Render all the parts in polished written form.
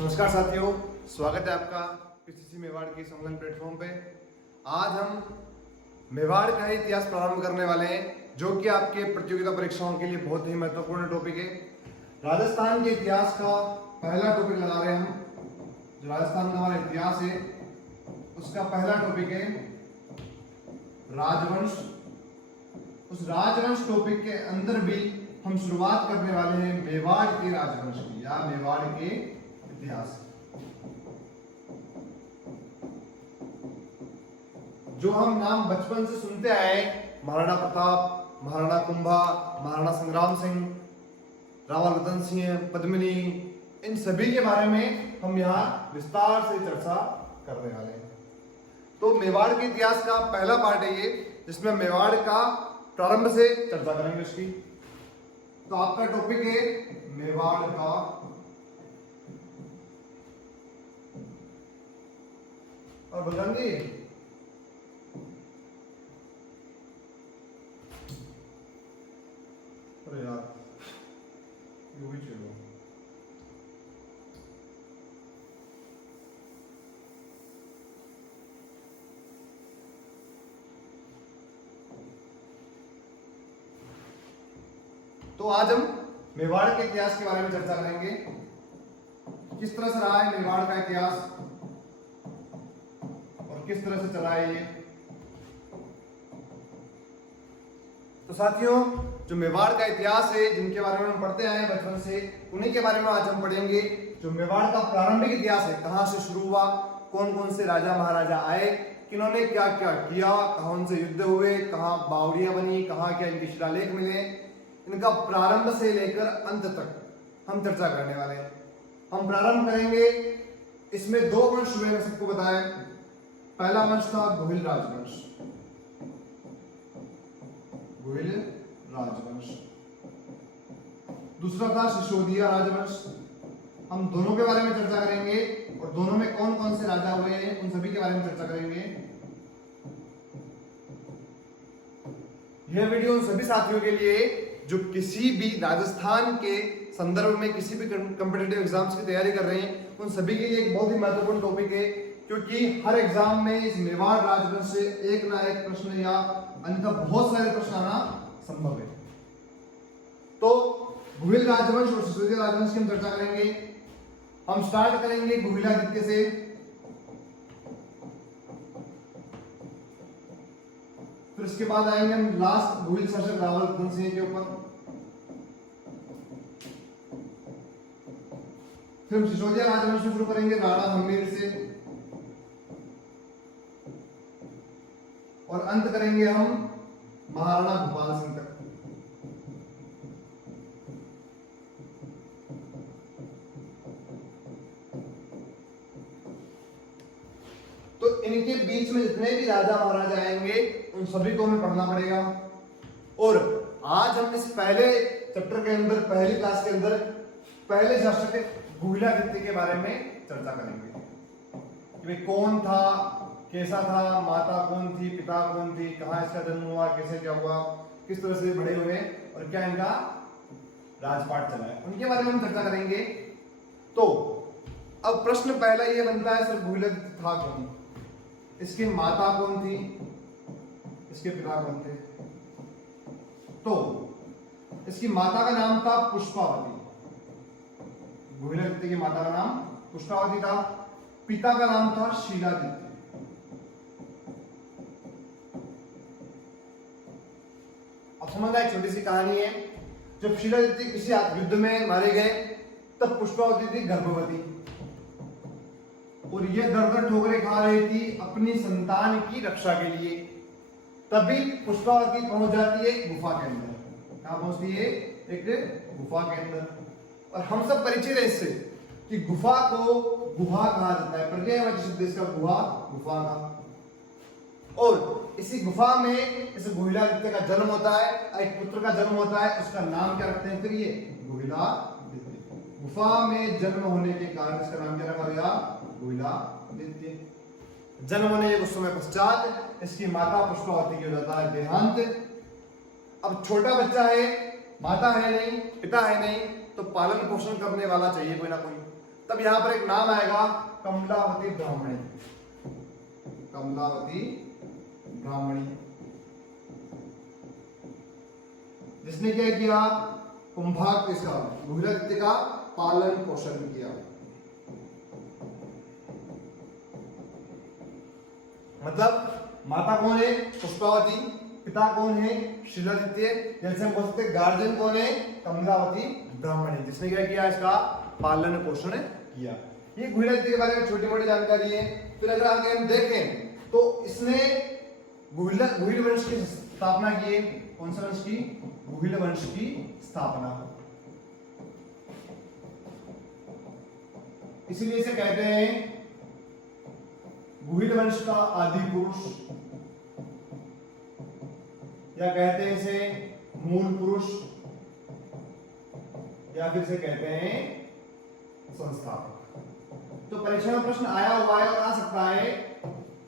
नमस्कार साथियों, स्वागत है आपका पीसीसी मेवाड़ के इस ऑनलाइन प्लेटफॉर्म पे। आज हम मेवाड़ का इतिहास प्रारंभ करने वाले हैं, जो कि आपके प्रतियोगिता परीक्षाओं के लिए बहुत ही महत्वपूर्ण टॉपिक है। राजस्थान के इतिहास का पहला टॉपिक लगा रहे हैं हम। जो राजस्थान का हमारा इतिहास है उसका पहला टॉपिक है राजवंश। उस राजवंश टॉपिक के अंदर भी हम शुरुआत करने वाले हैं मेवाड़ के राजवंश की या मेवाड़ के इतिहास। जो हम नाम बचपन से सुनते आए, महाराणा प्रताप, महाराणा कुंभा, महाराणा संग्राम सिंह, राणा रतन सिंह, पद्मिनी, इन सभी के बारे में हम यहाँ विस्तार से चर्चा करने वाले हैं। तो मेवाड़ के इतिहास का पहला पार्ट है ये, जिसमें मेवाड़ का प्रारंभ से चर्चा करेंगे उसकी। तो आपका टॉपिक है मेवाड़ का और बजरंगी अरे यार यू भी चलो। तो आज हम मेवाड़ के इतिहास के बारे में चर्चा करेंगे। किस तरह से रहा है मेवाड़ का इतिहास और किस तरह से चला है ये। तो साथियों, जो मेवाड़ का इतिहास है, जिनके बारे में हम पढ़ते आए हैं बचपन से, उन्हीं के बारे में आज हम पढ़ेंगे। जो मेवाड़ का प्रारंभिक इतिहास है, कहां से शुरू हुआ, कौन कौन से राजा महाराजा आए, किन्होंने क्या क्या किया, कहां उनसे युद्ध हुए, कहां बावड़ियां बनी, कहां क्या इनके शिलालेख मिले, इनका प्रारंभ से लेकर अंत तक हम चर्चा करने वाले हैं। हम प्रारंभ करेंगे, इसमें दो वंश हुए, मैं सबको बताया। पहला वंश था गुहिल राजवंश, गुहिल राजवंश। दूसरा था सिसोदिया राजवंश। हम दोनों के बारे में चर्चा करेंगे और दोनों में कौन कौन से राजा हुए हैं उन सभी के बारे में चर्चा करेंगे। यह वीडियो उन सभी साथियों के लिए जो किसी भी राजस्थान के संदर्भ में किसी भी कॉम्पिटिटिव एग्जाम्स की तैयारी कर रहे हैं, उन सभी के लिए एक बहुत ही महत्वपूर्ण टॉपिक है, क्योंकि हर एग्जाम में इस मेवाड़ राजवंश से एक ना एक प्रश्न या अन्यथा बहुत सारे प्रश्न आना संभव है। तो गुहिल राजवंश और सिसोदिया राजवंश की हम चर्चा करेंगे। हम स्टार्ट करेंगे गुहिलादित्य से। फिर उसके बाद आएंगे हम लास्ट गुहिल शासक राणा रतन सिंह के ऊपर। फिर हम सिसोदिया राजवंश शुरू करेंगे राणा हम्मीर से, और अंत करेंगे हम महाराणा भूपाल सिंह तक। तो इनके बीच में जितने भी राजा महाराजा आएंगे उन सभी को हमें पढ़ना पड़ेगा। और आज हम इस पहले चैप्टर के अंदर, पहली क्लास के अंदर, पहले शासक गुहिलादित्य के बारे में चर्चा करेंगे कि भाई कौन था, कैसा था, माता कौन थी, पिता कौन थी, कहाँ इसका जन्म हुआ, कैसे क्या हुआ, किस तरह से बड़े हुए और क्या इनका राजपाट चला है, उनके बारे में हम चर्चा करेंगे। तो अब प्रश्न पहला ये बनता है, सर गुहिलादित्य था कौन, इसकी माता कौन थी, इसके पिता कौन थे। तो इसकी माता का नाम था पुष्पावती। गुहिलादित्य की माता का नाम पुष्पावती था। पिता का नाम था शीलादित्य। अब समझ आए, छोटी सी कहानी है। जब शीलादित्य किसी युद्ध में मारे गए तब पुष्पावती थी गर्भवती और यह दर दर ठोकरें खा रही थी अपनी संतान की रक्षा के लिए। तभी पुष्पावती पहुंच जाती है एक गुफा के अंदर। कहां पहुंचती है? एक गुफा के अंदर। और हम सब परिचित है इससे कि गुफा को गुहा कहा जाता है, पर्यायवाची शब्द इसका गुहा, गुफा का। और इसी गुफा में इस गुहिलादित्य का जन्म होता है, एक पुत्र का जन्म होता है। उसका नाम क्या रखते हैं फिर ये? गुहिलादित्य। गुफा में जन्म होने के कारण इसका नाम क्या रखा गया? गुहिलादित्य। जन्म होने के कुछ समय पश्चात इसकी माता पुष्पावती की हो जाता है देहांत। अब छोटा बच्चा है, माता है नहीं, पिता है नहीं, तो पालन पोषण करने वाला चाहिए कोई ना कोई। तब यहां पर एक नाम आएगा कमलावती ब्राह्मणी। कमलावती ब्राह्मणी, जिसने क्या किया, कुंभाग इसका गुहिलादित्य का पालन पोषण किया। मतलब माता कौन है, पुष्पावती, पिता कौन है, शीलादित्य, जैसे हम बोल सकते हैं गार्जियन कौन है, कमलावती ब्राह्मणी, जिसने क्या किया, इसका पालन पोषण किया। ये गुहिलादित्य के बारे में छोटी मोटी जानकारी है। फिर अगर आगे हम देखें तो इसने गुहिल वंश की स्थापना की है। कौन से वंश की, गुहिल वंश की स्थापना। इसीलिए इसे कहते हैं गुहिल वंश का आदि पुरुष, या कहते हैं इसे मूल पुरुष, या फिर इसे कहते हैं संस्थापक। तो परीक्षा में प्रश्न आया हुआ है और आ सकता है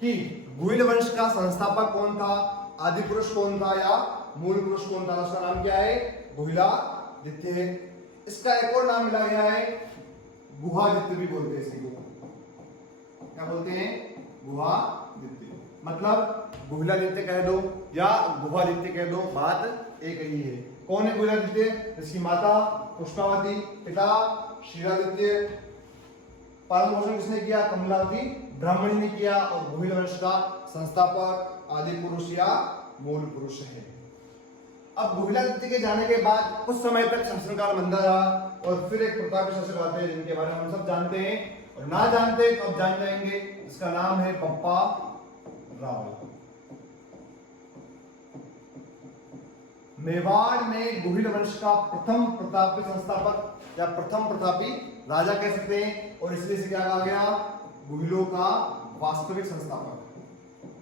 कि गुहिल वंश का संस्थापक कौन था, आदि पुरुष कौन था, या मूल पुरुष कौन था। उसका नाम क्या है, गुहिलादित्य है। इसका एक और नाम मिला गया है, गुहादित्य भी बोलते हैं इसी को। क्या बोलते हैं, गुहादित्य। मतलब गुहिलादित्य कह दो या गुहादित्य कह दो, बात एक ही है। कौन है गुहिलादित्य, इसकी माता पुष्पावती, पिता शीलादित्य, पालन पोषण किसने किया, कमलावती ब्राह्मणी ने किया, और गुहिल वंश का संस्थापक, आदि पुरुष या मूल पुरुष है। अब गुहिलादित्य के जाने के बाद कुछ समय तक शासनकाल मंदा रहा, और फिर एक प्रतापी शासक आते हैं जिनके बारे में हम सब जानते हैं, और ना जानते तो अब जान जाएंगे। इसका नाम है बप्पा रावल। मेवाड़ में गुहिल वंश का प्रथम प्रतापी संस्थापक या प्रथम प्रतापी राजा कह सकते हैं, और इसलिए से क्या कहा गया, गुहिलों का वास्तविक संस्थापक।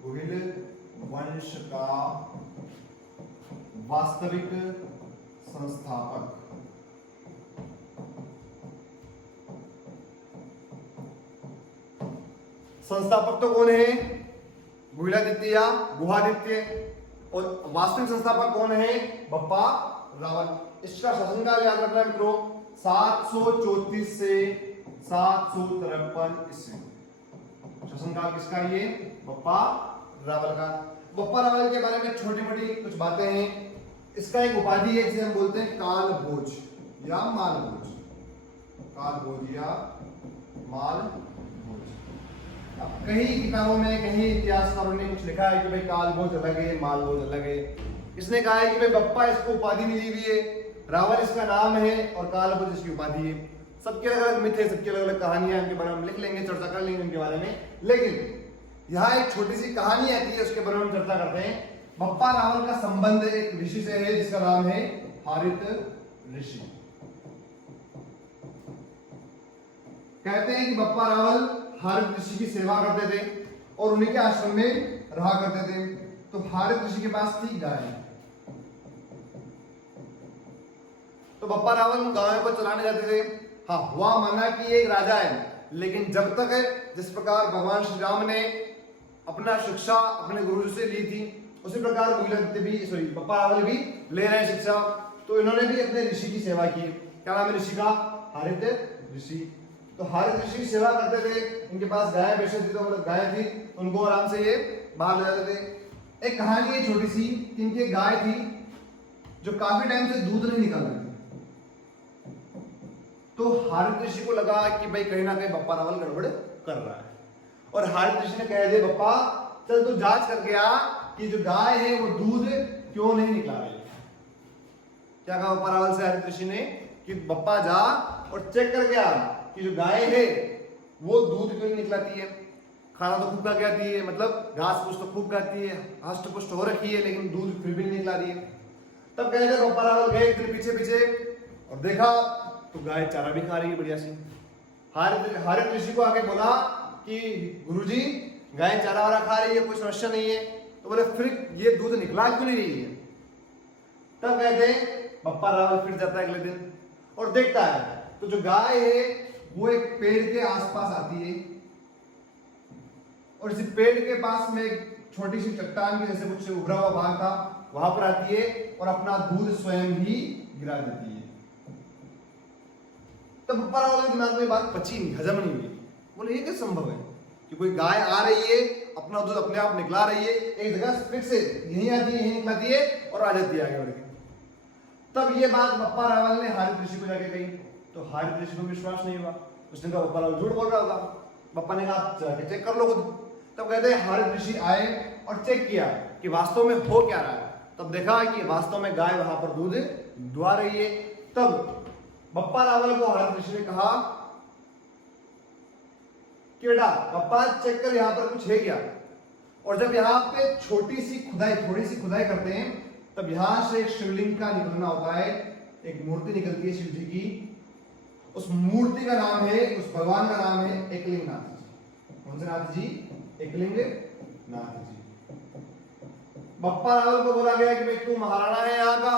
गुहिल वंश का वास्तविक संस्थापक। संस्थापक तो कौन है, गुहिलादित्य या गुहादित्य, और वास्तविक संस्थापक कौन है, बप्पा रावल। इसका शासनकाल याद रखना मित्रों, 734 से 753 ईस्वी। शासनकाल किसका, ये बप्पा रावल का। बप्पा रावल के बारे में छोटी मोटी कुछ बातें हैं। इसका एक उपाधि है जिसे हम बोलते हैं कालभोज या मालभोज। कालभोज या मालभोज। कहीं किताबों में, कहीं इतिहासकारों ने कुछ लिखा है कि भाई कालभोज अलग है, मालभोज अलग है। इसने कहा है कि भाई बप्पा इसको उपाधि मिली हुई है, रावल इसका नाम है, और कालभोज इसकी उपाधि है। सबके अलग अलग मिथ है, सबकी अलग अलग कहानियां, इनके बारे में लिख लेंगे, चर्चा कर लेंगे उनके बारे में। लेकिन यहाँ एक छोटी सी कहानी आती है, उसके बारे में हम चर्चा करते हैं। बप्पा रावल का संबंध एक ऋषि से है जिसका नाम है हारित ऋषि। कहते हैं कि बप्पा रावल हारित ऋषि की सेवा करते थे और उन्हीं के आश्रम में रहा करते थे। तो हारित ऋषि के पास थी गाय। तो बप्पा रावल गायों को चलाने जाते थे। हाँ, हुआ माना कि एक राजा है, लेकिन जब तक है जिस प्रकार भगवान श्री राम ने अपना शिक्षा अपने गुरु से ली थी, उसी प्रकार बप्पा रावल भी ले रहे हैं शिक्षा। तो इन्होंने भी अपने ऋषि की सेवा की। क्या नाम है ऋषि का, हारित ऋषि। तो हारित ऋषि की सेवा करते थे। इनके पास गाय भैंसे थी, तो मतलब गाय थी, उनको आराम से ये बाहर ले जाते थे। एक कहानी है छोटी सी, इनकी गाय थी जो काफी टाइम से दूध नहीं निकाल रही थी। तो हारित ऋषि को लगा कि भाई कहीं ना कहीं बप्पा रावल गड़बड़ कर रहा है, और हारित ऋषि ने कह दिया, बप्पा चल तू जांच करके आ कि जो गाय है वो दूध क्यों नहीं निकला रही। क्या कहा बप्पा रावल से हारित ऋषि ने कि बप्पा जा और चेक करके आ कि जो गाय है वो दूध क्यों नहीं निकलाती है। खाना तो खूब खा के आती है, मतलब घास फूस तो खूब खाती है, हष्ट पुष्ट हो रखी है, लेकिन दूध फिर भी नहीं निकला रही है। तब कहते बप्पा रावल गए फिर पीछे पीछे और देखा तो गाय चारा भी खा रही है बढ़िया सी। हारित ऋषि को आके बोला कि गुरुजी गाय चारा वारा खा रही है, कोई समस्या नहीं है। तो बोले फिर ये दूध निकला क्यों नहीं रही है। तब कहते बप्पा रावल फिर जाता है अगले दिन और देखता है तो जो गाय है वो एक पेड़ के आसपास आती है, और इसी पेड़ के पास में एक छोटी सी चट्टान के जैसे कुछ उभरा हुआ भाग था, वहां पर आती है और अपना दूध स्वयं ही गिरा देती है। तब बप्पा रावल के दिमाग में बात पची नहीं, हजम नहीं हुई। बोले ये कैसे संभव है कि कोई गाय आ रही है, अपना दूध अपने आप निकला रही है, एक जगह फिक्स है, यहीं आती है, यहीं निकलाती है और आ जाती है आगे बढ़ के। तब ये बात बप्पा रावल ने हारित ऋषि को जाके कही, तो हारित ऋषि को विश्वास नहीं हुआ। उसने कहा बप्पा रावल झूठ बोल रहा होगा। बप्पा ने कहा जाके चेक कर लो खुद। तब कहते हैं हारित ऋषि आए और चेक किया कि वास्तव में हो क्या रहा है। तब देखा कि वास्तव में गाय वहां पर दूध दुआ रही है। तब बप्पा रावल को हारित ऋषि ने कहा कि बेटा बप्पा चेक कर यहाँ पर कुछ है क्या। और जब यहाँ पे छोटी सी खुदाई करते हैं, तब यहां से एक शिवलिंग का निकलना होता है, एक मूर्ति निकलती है शिव जी की। उस मूर्ति का नाम है, उस भगवान का नाम है एकलिंग नाथ जी। कौन से नाथ जी? एकलिंग नाथ जी। बप्पा रावल को बोला गया कि भाई तू महाराणा है यहाँ का,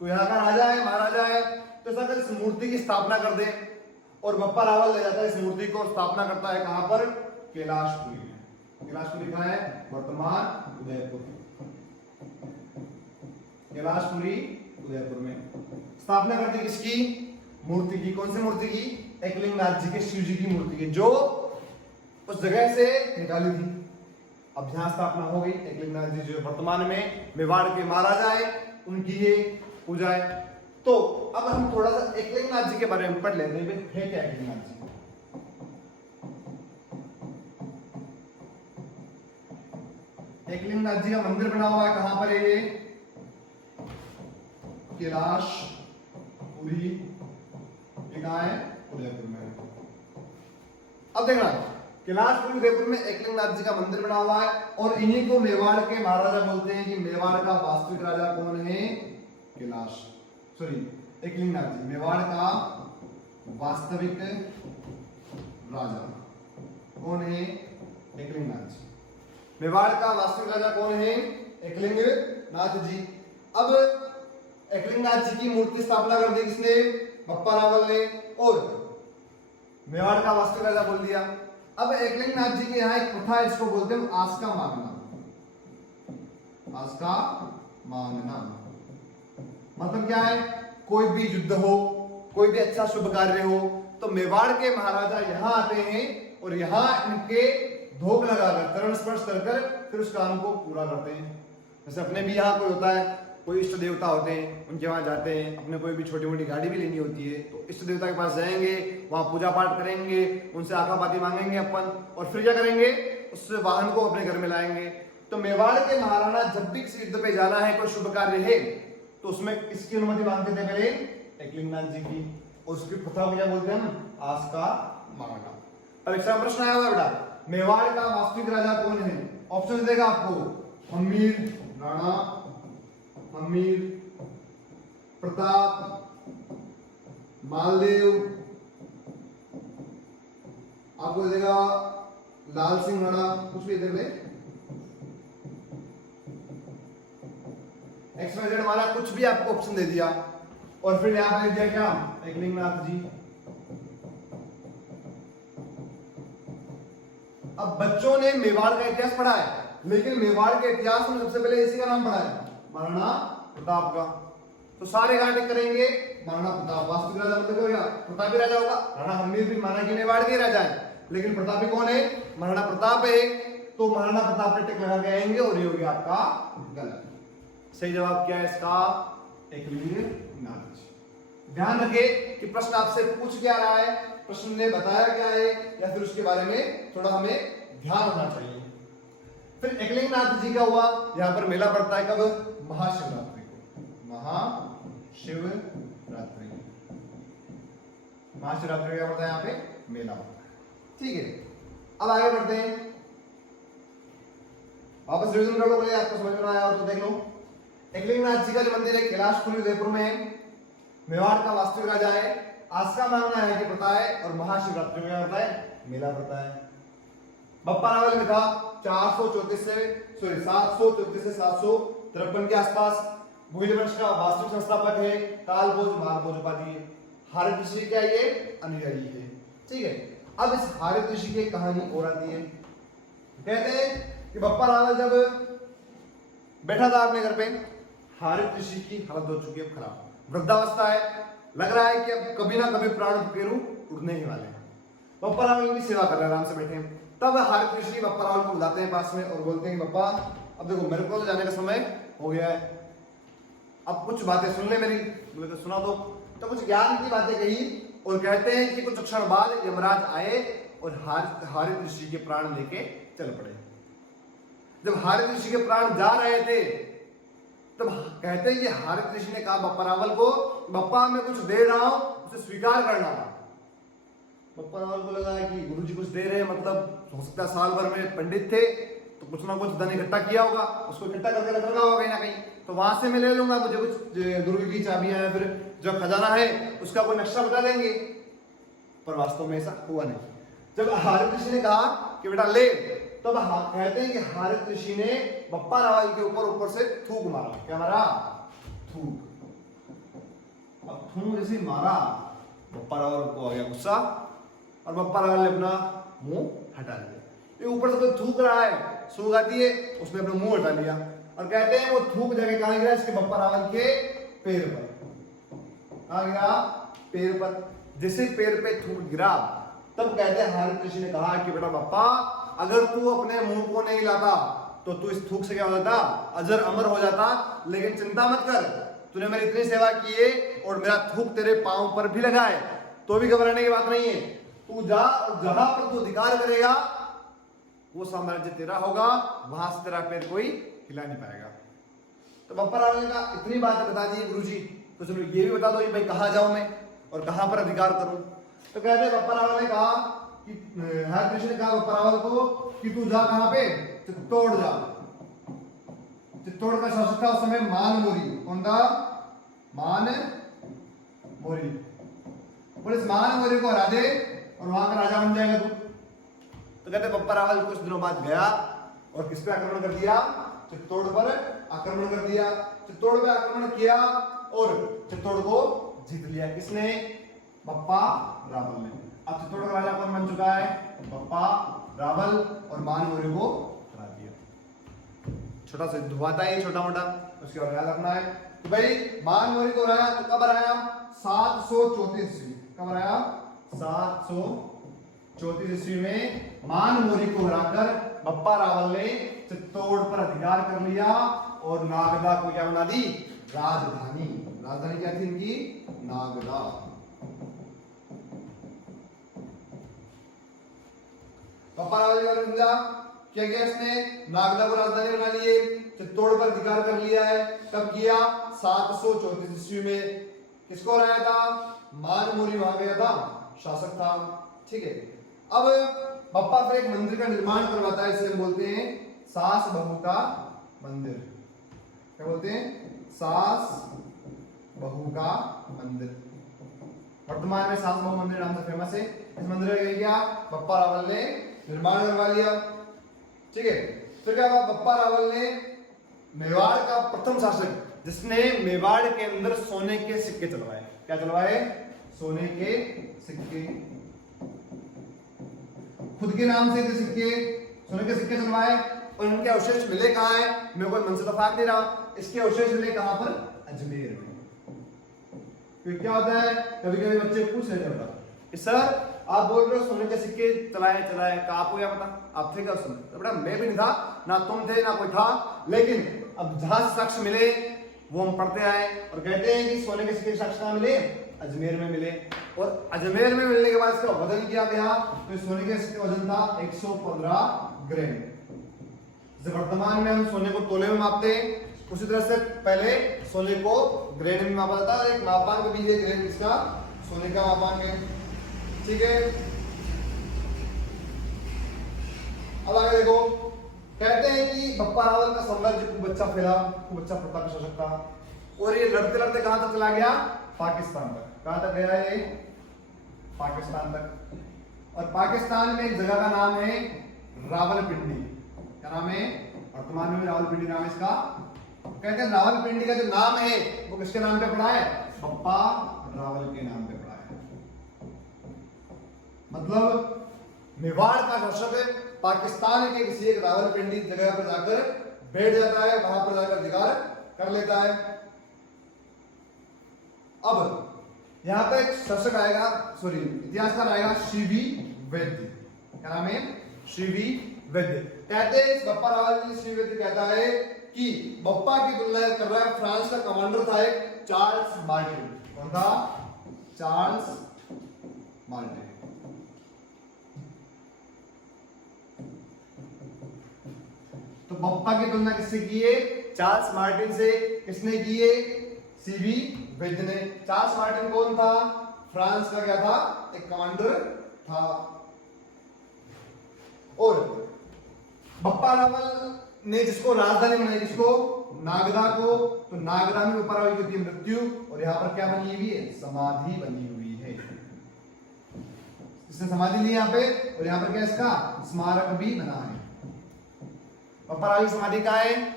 तू यहाँ का राजा है, महाराजा है, तो ऐसा कर इस मूर्ति की स्थापना कर दे। और बप्पा रावल ले जाता है इस मूर्ति को, स्थापना करता है कहां पर? कैलाशपुरी में। कैलाशपुरी लिखा है वर्तमान उदयपुर। कैलाशपुरी उदयपुर में स्थापना करती किसकी? मूर्ति की। कौन सी मूर्ति की? एकलिंग नाथ जी के, शिव जी की मूर्ति की, जो उस जगह से निकाली थी। अब यहां स्थापना हो गई। एकलिंग नाथ जी जो वर्तमान में मेवाड़ के महाराजा है, उनकी ये पूजा है। तो अब हम थोड़ा सा एकलिंग नाथ जी के बारे में पढ़ लेते हैं। है क्या एकलिंग नाथ जी? एकलिंग नाथ जी का मंदिर बना हुआ है कहां पर है? ये कैलाशपुरी, कहां है? उदयपुर में। अब देखना, कैलाशपुरी उदयपुर में एकलिंग नाथ जी का मंदिर बना हुआ है और इन्हीं को मेवाड़ के महाराजा बोलते हैं। कि मेवाड़ का वास्तविक राजा कौन है? एकलिंग नाथ जी। मेवाड़ का वास्तविक राजा कौन है? एकलिंग नाथ जी। मेवाड़ का वास्तविक राजा कौन है? एकलिंग नाथ जी। अब एकलिंग नाथ जी की मूर्ति स्थापना कर दी किसने? बप्पा रावल ने। और मेवाड़ का वास्तविक राजा बोल दिया। अब एकलिंग नाथ जी के यहाँ एक प्रथा है, इसको बोलते हैं आस्का मांगना। आस्का मांगना मतलब क्या है? कोई भी युद्ध हो, कोई भी अच्छा शुभ कार्य हो, तो मेवाड़ के महाराजा यहाँ आते हैं और यहाँ इनके धोख लगाकर, चरण स्पर्श कर फिर उस काम को पूरा करते हैं। जैसे अपने भी यहाँ कोई होता है, कोई इष्ट देवता होते हैं, उनके वहां जाते हैं, अपने कोई भी छोटी मोटी गाड़ी भी लेनी होती है, तो इष्ट देवता के पास जाएंगे, वहां पूजा पाठ करेंगे, उनसे आका पाती मांगेंगे अपन, और फिर क्या करेंगे? उस वाहन को अपने घर में लाएंगे। तो मेवाड़ के महाराणा जब भी किसी युद्ध पे जाना है, कोई शुभ कार्य है, तो उसमें किसकी अनुमति मांगते थे? पहले एकलिंग नाथ जी की। और उसकी प्रथा को क्या बोलते हैं हम? आस्का मांगना। परीक्षा में प्रश्न आया हुआ बेटा, मेवाड़ का वास्तविक राजा कौन है? ऑप्शन देगा आपको, हमीर राणा, हमीर, प्रताप, मालदेव, आपको देगा लाल सिंह राणा, कुछ भी इधर में XYZ वाला कुछ भी आपको ऑप्शन दे दिया। और फिर यहां पर दिया क्या? एकलिंग नाथ जी। अब बच्चों ने मेवाड़ का इतिहास पढ़ा है, लेकिन मेवाड़ के इतिहास में सबसे पहले इसी का नाम पढ़ा है, महाराणा प्रताप का। तो सारे गाने करेंगे महाराणा प्रताप। वास्तविक राजा मतलब क्या होगा? प्रतापी राजा होगा। राणा हमीर भी माना कि मेवाड़ के राजा है, लेकिन प्रतापी कौन है? महाराणा प्रताप है। तो महाराणा प्रताप पे टिक लगा के आएंगे और ये हो गया आपका गलत। सही जवाब क्या है इसका? एकलिंग नाथ जी। ध्यान रखें कि प्रश्न आपसे पूछ क्या रहा है, प्रश्न ने बताया क्या है, या फिर उसके बारे में थोड़ा हमें ध्यान होना चाहिए। फिर एकलिंग नाथ जी का हुआ, यहां पर मेला पड़ता है कब? महाशिवरात्रि को। महाशिवरात्रि, महाशिवरात्रि क्या पड़ता है? यहाँ पे मेला होता है। ठीक है, अब आगे बढ़ते हैं। वापस रिवीजन कर लो, बोले आपको समझ में आया हो तो देख लो। एकलिंग नाथ जी का जो मंदिर है कैलाशपुरी उदयपुर में है। मेवाड़ का वास्तविक राजा है। आस्का मांगना है कि पता है, और महाशिवरात्रि में क्या होता है? मेला पड़ता है। बप्पा रावल ने लिखा 734 से 753 के आसपास। भोजवंश का वास्तविक संस्थापक है कालभोज मालभोज उपाधि है। हारित ऋषि क्या ये? अनुयायी है। ठीक है, अब इस हारित ऋषि की कहानी और आती है। कहते हैं कि बप्पा रावल जब बैठा था अपने घर पे, हारित ऋषि की हालत हो चुकी है खराब, वृद्धावस्था है, लग रहा है कि अब कभी ना कभी प्राण फेरू उड़ने ही वाले हैं। बप्पा रावल की सेवा कर रहे हैं, आराम से बैठे हैं। तब हारित ऋषि बप्पा रावल को बुलाते हैं पास में और बोलते हैं बप्पा अब देखो मेरे को तो जाने का समय हो गया है, अब कुछ बातें सुन ले मेरी। बोले तो सुना दो। तो कुछ ज्ञान की बातें कही और कहते हैं कि कुछ क्षण बाद यमराज आए और हारित ऋषि के प्राण लेके चल पड़े। जब हारित ऋषि के प्राण जा रहे थे तब कहते हैं कि हारित ऋषि ने कहा बप्पा रावल को, बप्पा मैं कुछ दे रहा हूं उसे स्वीकार करना। बप्पा रावल को लगा कि गुरुजी कुछ दे रहे हैं, मतलब हो सकता है साल भर में पंडित थे तो कुछ ना कुछ धन इकट्ठा किया होगा, उसको इकट्ठा करके रख रखा होगा कहीं ना कहीं, तो वहां से मैं ले लूंगा, मुझे कुछ दुर्ग की चाबियां है, फिर जो खजाना है उसका कोई नक्शा बता देंगे। पर वास्तव में ऐसा हुआ नहीं। जब हारित ऋषि ने कहा कि बेटा ले, तब कहते हैं कि हारित ऋषि ने बप्पा रावल के ऊपर से थूक मारा। क्या मारा? थूक। अब थूक जैसे मारा बप्पा रावल को आ गया गुस्सा और बप्पा रावल ने अपना मुंह हटा लिया। ये ऊपर से कोई थूक रहा है, सूंघ आती है, उसने अपना मुंह हटा लिया और कहते हैं वो थूक जाके कहां गिरा? इसके बप्पा रावल के पैर पर। कहां गिरा? पैर पर। जैसे पैर पे थूक गिरा तब कहते हैं हारित ऋषि ने कहा कि बेटा बप्पा अगर तू अपने मुंह को नहीं लाता तो तू इस थूक से क्या हो जाता? अजर अमर हो जाता। लेकिन चिंता मत कर, तूने मेरी इतनी सेवा की है और मेरा थूक तेरे पांव पर भी लगा है तो भी घबराने की बात नहीं है। तू जा और जहां पर तू अधिकार करेगा वो साम्राज्य तेरा होगा, वहां से तेरा पैर कोई हिला नहीं पाएगा। तो बप्पा रावल ने कहा इतनी बात बता दी गुरुजी, तो चलो ये भी बता दो कि भाई कहां जाऊं मैं और कहां पर अधिकार करूं। तो कहते हैं बप्पा रावल ने कहा कि हारित ऋषि ने कहा बप्पा रावल को कि तू जा कहां पे? चित्तौड़ जा। चित्तौड़ का शासक था उस समय मान मोरी। कौन था? मान मोरी। और इस मान मोरी को हरा दे और वहां का राजा बन जाएगा तू। तो कहते बप्पा रावल कुछ दिनों बाद गया और किस पे आक्रमण कर दिया? चित्तौड़ पर आक्रमण कर दिया। चित्तौड़ पे आक्रमण किया और चित्तौड़ को जीत लिया। किसने? बप्पा रावल ने। अब चित्तौड़ का राजा कौन बन चुका है? बप्पा रावल। और मान मोरी को हरा दिया। छोटा सा युद्ध हुआ था ये, छोटा मोटा, उसके बाद याद रखना है। तो भाई मान मोरी को हराया तो कब हराया? 734 ईस्वी। कब हराया? 734 ईस्वी में मान मोरी को हराकर बप्पा रावल ने चित्तौड़ पर अधिकार कर लिया और नागदा को क्या बना दी? राजधानी। राजधानी क्या थी इनकी? नागदा। बप्पा रावल ने क्या किया? इसने नागदा को राजधानी बना लिए, चित्तौड़ पर अधिकार कर लिया है। कब किया? 734 ईस्वी में। किसको हराया था? मान मोरी वहां गया था, शासक था। ठीक है। अब बप्पा फिर एक मंदिर का निर्माण करवाता है, इसे हम बोलते हैं सास बहू का मंदिर। क्या बोलते हैं? सास बहू का मंदिर। वर्तमान में सास बहू मंदिर नाम से फेमस है। इस मंदिर में क्या बप्पा रावल ने निर्माण करवा लिया। ठीक है। फिर क्या हुआ? बप्पा रावल ने मेवाड़ का प्रथम शासक जिसने मेवाड़ के अंदर सोने के सिक्के चलवाए। क्या चलवाए? सोने के सिक्के। खुद के नाम से सिक्के, सोने के सिक्के चलवाए और इनके अवशेष मिले कहां है? मैं कोई मनसे तफाक नहीं रहा, इसके अवशेष मिले कहां पर? अजमेर में। फिर क्या होता है, कभी कभी बच्चे पूछ रहे थे सर आप बोल रहे हो सोने के सिक्के चलाए का आपको क्या पता? आप थे क्या उसमें? तो बेटा मैं भी नहीं था, ना तुम थे ना कोई था, लेकिन अब जहां साक्ष्य मिले वो हम पढ़ते आए और कहते हैं कि सोने के सिक्के साक्ष्य कहां मिले? अजमेर में मिले। और अजमेर में मिलने के बाद इसका वजन किया गया तो सोने के सिक्के वजन था 115 ग्राम। जैसे वर्तमान में हम सोने को तोले में मापते हैं, उसी तरह से पहले सोने को ग्रेड में मापा जाता है। एक मापांक भी है ग्रेड, इसका सोने का मापांक है। ठीक है। अब आगे देखो, कहते हैं कि बप्पा रावल का साम्राज्य खूब अच्छा फैला, खूब अच्छा प्रताप शासक था और ये लड़ते लड़ते कहां तक चला गया? पाकिस्तान तक। कहां तक गया ये? पाकिस्तान तक। और पाकिस्तान में एक जगह का नाम है रावलपिंडी। क्या नाम है? वर्तमान में रावलपिंडी नाम है इसका। कहते हैं रावलपिंडी का जो नाम है वो किसके नाम पे पड़ा है? बप्पा रावल के नाम पे पड़ा है। मतलब मेवाड़ का शासक पाकिस्तान के किसी एक रावलपिंडी जगह पर जाकर बैठ जाता है, वहां पर जाकर अधिकार कर लेता है। अब यहाँ पे एक शासक आएगा, सॉरी इतिहासकार आएगा श्री वैद्य। क्या नाम है? श्री वैद्य। कहते हैं बप्पा रावल जी, श्री वैद्य कहता है कि बप्पा की तुलना कर रहा है, फ्रांस का कमांडर था एक चार्ल्स मार्टिन। कौन था? Charles Martin. तो बप्पा की तुलना किससे की है? चार्ल्स मार्टिन से। किसने की है? सीवी वैद्य ने। चार्ल्स मार्टिन कौन था? फ्रांस का क्या था? एक कमांडर था। और बप्पा रावल ने जिसको राजधानी बनाई, जिसको? नागदा को। तो नागदा में बप्पा रावल की मृत्यु, और यहाँ पर क्या बनी हुई है? समाधि बनी हुई है। इसने समाधि ली यहाँ पे, और यहाँ पर क्या इसका स्मारक भी बना है। बप्पा रावल की समाधि कहाँ है?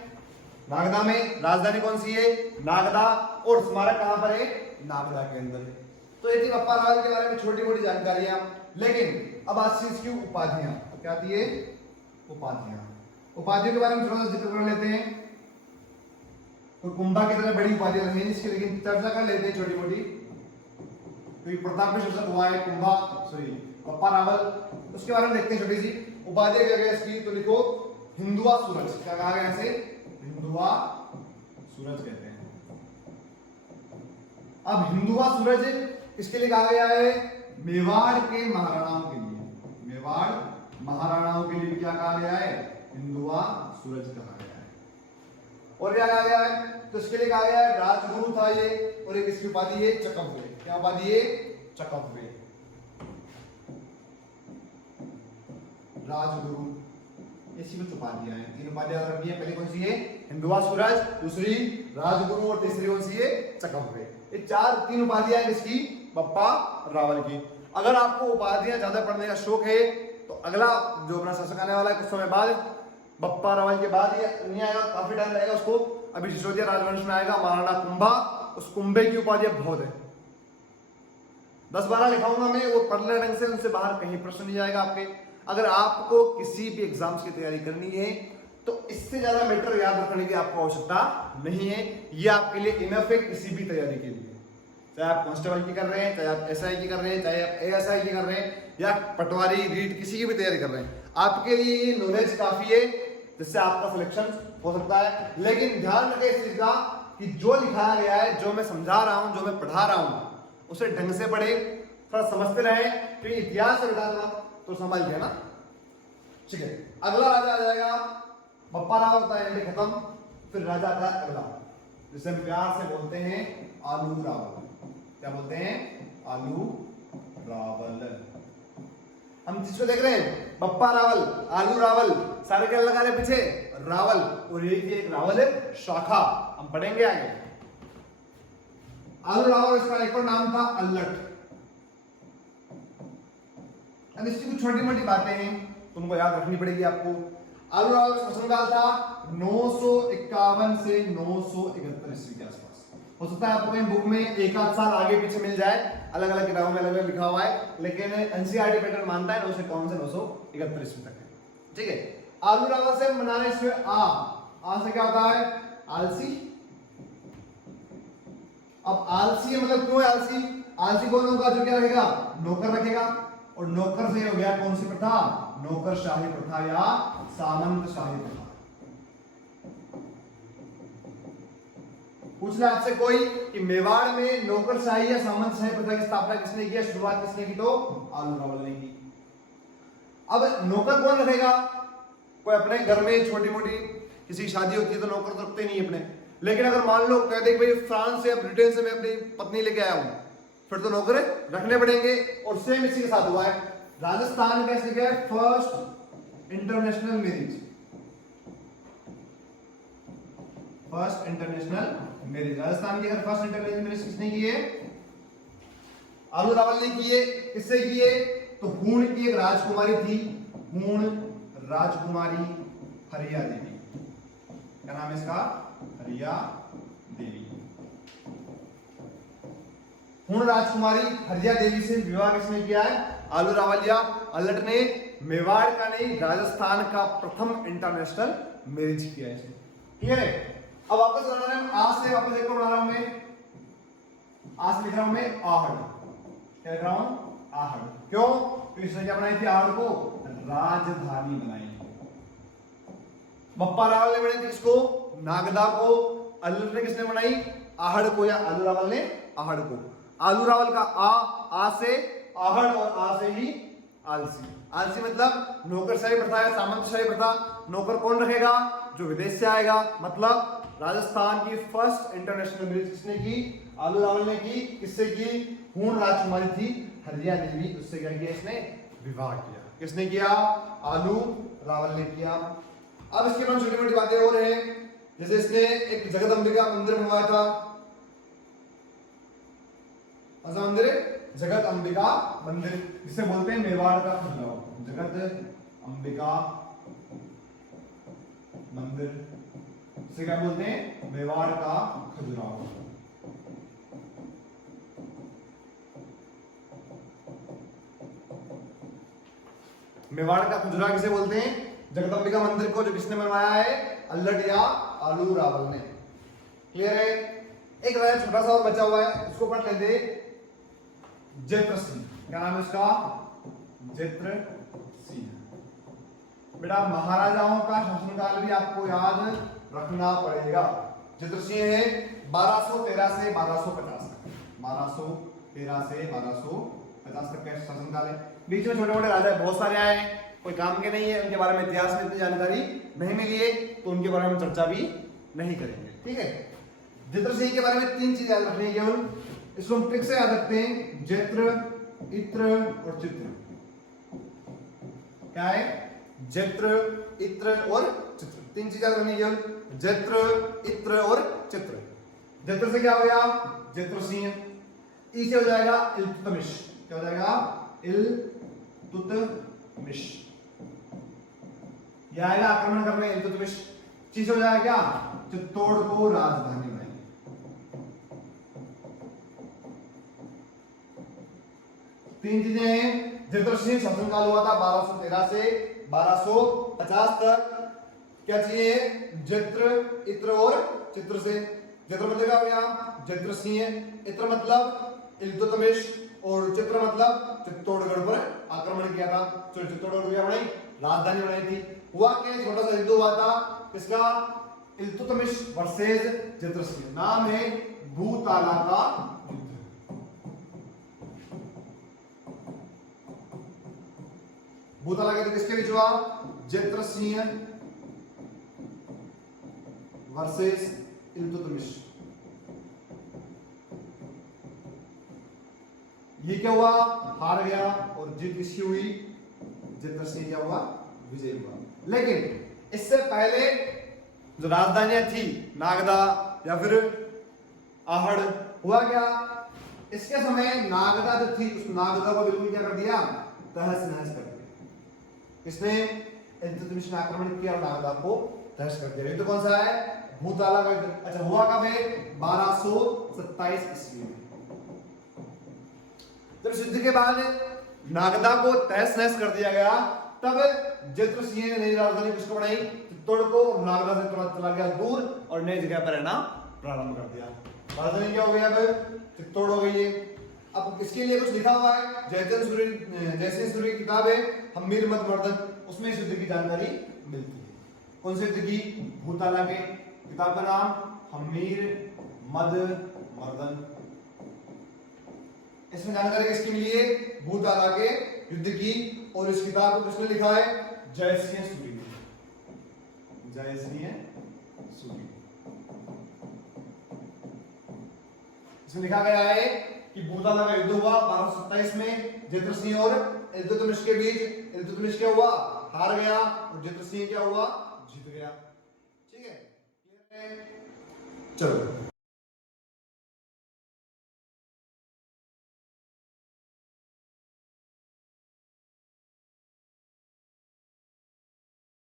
नागदा में। राजधानी कौन सी है? नागदा। और स्मारक कहां पर है? नागदा के अंदर है। तो ये थी बप्पा रावल के बारे में छोटी मोटी जानकारियां। लेकिन अब आज इसकी उपाधियां क्या थी? ये उपाधियां। उपाधियों के बारे में थोड़ा सा जिक्र कर लेते हैं। तो कुंभा की तरह बड़ी उपाधियां नहीं इसकी, लेकिन चर्चा कर लेते हैं छोटी मोटी। क्योंकि प्रताप में शासक हुआ है कुंभा, सॉरी बप्पा रावल, उसके बारे में देखते हैं। छोटी सी उपाधियां क्या क्या इसकी, तो लिखो हिंदुआ सूरज। क्या कहा गया इसे? हिंदुआ सूरज कहते हैं। अब हिंदुआ सूरज इसके लिए कहा गया है? मेवाड़ के महाराणाओं के लिए। मेवाड़ महाराणाओं के लिए क्या कहा गया है? हिंदुआ सूरज कहा गया है। और क्या कहा गया है? तो इसके लिए कहा गया है राजगुरु था ये, और एक इसकी उपाधि है चकव्वे। क्या उपाधि है? चकव्वे, राजगुरु। ऐसी कुछ उपाधियां हैं। 3 उपाधियां रखी है। पहली कौन सी है? हिंदुआ सूरज, दूसरी राजगुरु, और तीसरी कौन सी है? चकव्वे। ये 3 उपाधियां किसकी? बप्पा रावल की। अगर आपको उपाधियां ज्यादा पढ़ने का शौक है तो अगला जो अपना शासक आने वाला है कुछ समय बाद, बप्पा रावल के बाद ये नहीं आएगा, काफी टाइम लगेगा उसको। अभी सिसोदिया राजवंश में आएगा महाराणा कुंभा। उस कुंभे की उपाधियां बहुत है, 10-12 लिखाऊंगा मैं, वो पढ़ने ढंग से, उनसे बाहर कहीं प्रश्न नहीं जाएगा आपके। अगर आपको किसी भी एग्जाम्स की तैयारी करनी है तो इससे ज्यादा मैटर याद रखने की आपको आवश्यकता नहीं है। ये आपके लिए इनफ है किसी भी तैयारी के लिए। चाहे आप कांस्टेबल की कर रहे हैं, चाहे आप एसआई की कर रहे हैं, चाहे आप एएसआई की कर रहे हैं, या पटवारी रीट किसी की भी तैयारी कर रहे हैं, आपके लिए ये नॉलेज काफी है जिससे आपका सिलेक्शन हो सकता है। लेकिन ध्यान रखें इस चीज का कि जो लिखाया गया है, जो मैं समझा रहा हूं, जो मैं पढ़ा रहा हूं, उसे ढंग से पढ़े, थोड़ा समझते रहे। क्योंकि इतिहास से बिठा दूंगा तो समझ गया ना। ठीक है, अगला राजा आ जाएगा। बप्पा रावल का एंड खत्म। फिर राजा आता है अगला, जिसे हम प्यार से बोलते हैं आलू रावल। क्या बोलते हैं? आलू रावल। हम जिसको देख रहे हैं बप्पा रावल, आलू रावल, सारे क्या लगा रहे पीछे? रावल। और ये एक रावल है शाखा, हम पढ़ेंगे आगे। आलू रावल, इसका एक और नाम था अल्लट। अब इसकी कुछ छोटी मोटी बातें हैं, तुमको याद रखनी पड़ेगी आपको। आलू रावल का शासनकाल था 951 से 971 ईस्वी के आसपास। हो सकता है आपको कहीं बुक में एक आध साल आगे पीछे मिल जाए, अलग अलग किताबों में अलग अलग लिखा हुआ है, लेकिन एनसीईआरटी पैटर्न मानता है 951 से 971 ईस्वी तक है। ठीक है, आलू रावल से बनाने इसमें आ से क्या होता है? आलसी। अब आलसी है मतलब क्यों है आलसी? आलसी कौन होगा? जो क्या रखेगा? नौकर रखेगा। और नौकर से हो गया कौन सी प्रथा? नौकरशाही प्रथा या सामंतशाही प्रथा। पूछ ले आपसे कोई कि मेवाड़ में नौकरशाही या सामंतशाही प्रथा की स्थापना किसने की? शुरुआत किसने की? तो आलू रावल ने की। अब नौकर कौन रखेगा? कोई अपने घर में छोटी मोटी किसी की शादी होती है तो नौकर तो रखते नहीं अपने। लेकिन अगर मान लो कह दे भाई फ्रांस या ब्रिटेन से मैं अपनी पत्नी लेके आया हूं, फिर तो नौकर रखने पड़ेंगे। और सेम इसी के साथ हुआ है। राजस्थान कैसे गया? First international marriage. First international marriage Rajasthan की अगर फर्स्ट इंटरनेशनल मैरिज किसने की है? आलू रावल ने की है। किससे की है? तो हूण की एक राजकुमारी थी, हूण राजकुमारी हरिया देवी। क्या नाम है इसका? हरिया देवी। हूण राजकुमारी हरिया देवी से विवाह किसने किया है? आलू रावल या अल्लट ने। मेवाड़ का नहीं, राजस्थान का प्रथम इंटरनेशनल मैरिज किया है। क्लियर है? अब वापस बना रहे हैं, आज से वापस एक और बना रहा हूं मैं। आ से लिख रहा हूं मैं आहड़, क्या लिख रहा हूं? आहड़। क्यों? तो इसने क्या बनाई थी? आहड़ को राजधानी बनाई। बप्पा रावल ने बनाई थी इसको, नागदा को। अल्लूर ने किसने बनाई? आहड़ को, या आलू रावल ने आहड़ को। आलू रावल का आ से आहड़, और आ से ही आलसी। आलसी मतलब नौकरशाही प्रथा या सामंतशाही प्रथा। नौकर कौन रखेगा? जो विदेश से आएगा। मतलब राजस्थान की फर्स्ट इंटरनेशनल मैरिज किसने की? आलू रावल ने की। किससे की? हूण राजकुमारी थी हल्दिया देवी, उससे क्या किया इसने? विवाह किया। किसने किया? आलू रावल ने किया। अब इसके बाद छोटी मोटी बातें और हैं, जैसे इसने एक जगदम्बिका मंदिर बनवाया था। मंदिर जगत अंबिका मंदिर, जिसे बोलते हैं मेवाड़ का खजुराहो। जगत अंबिका मंदिर, इसे क्या बोलते हैं? मेवाड़ का खजुराहो। मेवाड़ का खजुराहो किसे बोलते हैं? जगदम्बिका मंदिर को, जो किसने बनवाया है? अल्लड़ या आलू रावल ने। क्लियर है? एक छोटा सा और बचा हुआ है, इसको पढ़ लेते। जैत्र सिंह, क्या नाम है इसका? जैत्र सिंह। बेटा महाराजाओं का शासनकाल भी आपको याद रखना पड़ेगा। जैत्र सिंह है 1213 से 1250 तक। 1213 से 1250 तक का शासनकाल है। बीच में छोटे मोटे राजा बहुत सारे आए हैं, कोई काम के नहीं है, उनके बारे में इतिहास में इतनी जानकारी नहीं मिली है, तो उनके बारे में चर्चा भी नहीं करेंगे। ठीक है? जैत्र सिंह के बारे में 3 चीज याद रखनी है केवल, इसको हम ट्रिक से याद रखते हैं। जैत्र, इत्र और चित्र। क्या है? जैत्र, इत्र और चित्र, 3 चीज याद रखनी है केवल। जैत्र, इत्र और चित्र। जैत्र से क्या हो गया? जैत्र सिंह। ई से हो जाएगा इल्तुतमिश। क्या हो जाएगा? इल्तुतमिश। यह आएगा आक्रमण करने, इल्तुतमिश। ची से हो जाएगा क्या? चित्तौड़ को राजधानी बनाई। तीन चीजें हैं। जैत्र सिंह शासनकाल हुआ था 1213 से 1250 तक। क्या चाहिए? जैत्र, इत्र और चित्र से। जैत्र मतलब क्या हो गया? जैत्र सिंह। इत्र मतलब इल्तुतमिश, और चित्र मतलब चित्तौड़गढ़ पर आक्रमण किया था। तो चित्तौड़गढ़ क्या बनाई? राजधानी बनाई थी। हुआ क्या? छोटा सा युद्ध हुआ था, किसका? इल्तुतमिश वर्सेस जैत्र सिंह। नाम है भूताला का युद्ध। भूताला के किसके बीच हुआ? जैत्र सिंह वर्सेस इल्तुतमिश। ये क्या हुआ? हार गया। और जीत किसकी हुई? जैत्र सिंह क्या हुआ? विजय हुआ। लेकिन इससे पहले जो राजधानियां थी, नागदा या फिर आहड़, हुआ क्या? इसके समय नागदा जो थी, उस नागदा को बिल्कुल क्या कर दिया? तहस नहस कर दिया। इसने इल्तुतमिश ने आक्रमण किया और नागदा को तहस कर दिया। युद्ध कौन सा है? भूताला का युद्ध। अच्छा, हुआ कब है? 1227 ईस्वी में। तो इस युद्ध के बाद नागदा को तहस नहस कर दिया गया। तब जैत्र सिंह ने नई राजधानी किसको बनाई? चित्तौड़ को। नागदा से थोड़ा चला गया दूर और नई जगह पर रहना प्रारंभ कर दिया। राजधानी क्या हो गई? अब चित्तौड़ हो गई है। अब इसके लिए कुछ लिखा हुआ है, जयसिंह सूरी की किताब है हम्मीर मद मर्दन, उसमें इस युद्ध की जानकारी मिलती है। कौन से युद्ध की? भूताला के। किताब का नाम हम्मीर मद मर्दन। इसमें जानकारी किसकी मिली है? भूताला के युद्ध की। और इस किताब को किसने लिखा है? जयसिंह सूरी ने। जयसिंह सूरी। इसमें लिखा गया है कि भूताला का युद्ध हुआ 1227 में जैत्र सिंह और इल्तुतमिश के बीच। इल्तुतमिश क्या हुआ? हार गया। और जैत्र सिंह क्या हुआ? जीत गया। ठीक है? चलो